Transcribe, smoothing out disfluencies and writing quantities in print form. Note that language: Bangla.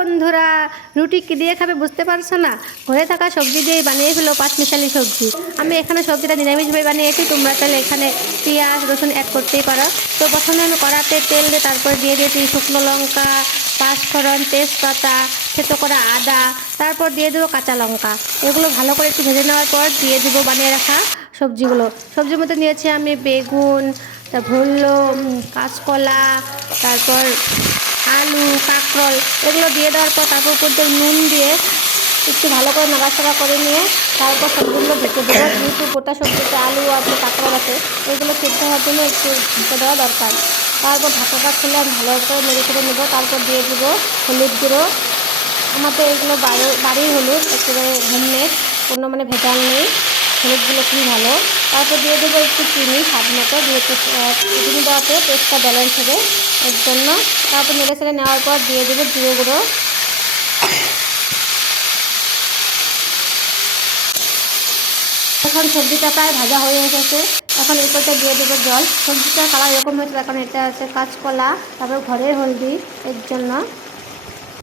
বন্ধুরা, রুটি কি দিয়ে খাবে বুঝতে পারছো না? ঘরে থাকা সবজি দিয়ে বানিয়ে ফেলো পাঁচমিশালি সবজি। আমি এখানে সবজিটা নিরামিষভাবে বানিয়েছি, তোমরা তাহলে এখানে পেঁয়াজ রসুন অ্যাড করতেই পারো। তো প্রথমে আমি কড়াতে তেল দিয়ে তারপর দিয়ে দিয়েছি শুকনো লঙ্কা, পাঁচফোড়ন, তেজপাতা, থেতো করা আদা, তারপর দিয়ে দেবো কাঁচা লঙ্কা। এগুলো ভালো করে একটু ভেজে নেওয়ার পর দিয়ে দেবো বানিয়ে রাখা সবজিগুলো। সবজির মধ্যে নিয়েছি আমি বেগুন, ভুললো, কাঁচকলা, তারপর আলু, কাঁকরোল, এগুলো দিয়ে দেওয়ার পর তারপর উপর দিয়ে নুন দিয়ে একটু ভালো করে নাড়াচাড়া করে নিয়ে তারপর সবজিগুলো ঢেকে দেবো। যেহেতু গোটা সবজিতে আলু আছে, কাঁকরোল আছে, এগুলো সেদ্ধ হওয়ার জন্য একটু ঢেকে দেওয়া দরকার। তারপর ঢাকাটা খুলে আমি ভালো করে নেড়ে করে নেবো। তারপর দিয়ে দেবো হলুদ গুঁড়ো। আমাদের এগুলো বাড়ির হলুদ, একেবারে হোমমেড, কোনো ভেজাল নেই। হলুদগুলো খুবই ভালো। তারপর দিয়ে দেবো একটু চিনি স্বাদ মতো, যেহেতু চিনি দেওয়াতে টেস্টটা ব্যালেন্স হবে এর জন্য। তারপর নেড়ে চেড়ে নেওয়ার পর দিয়ে দেবো জিরে গুঁড়ো। এখন সবজিটা প্রায় ভাজা হয়ে এসেছে। এখন এই পর্যায়ে দিয়ে দেবো জল। সবজিটার কালার এরকম হয়েছে, এখন এটা আছে কাঁচকলা, তারপর ঘরের হলদি এর জন্য।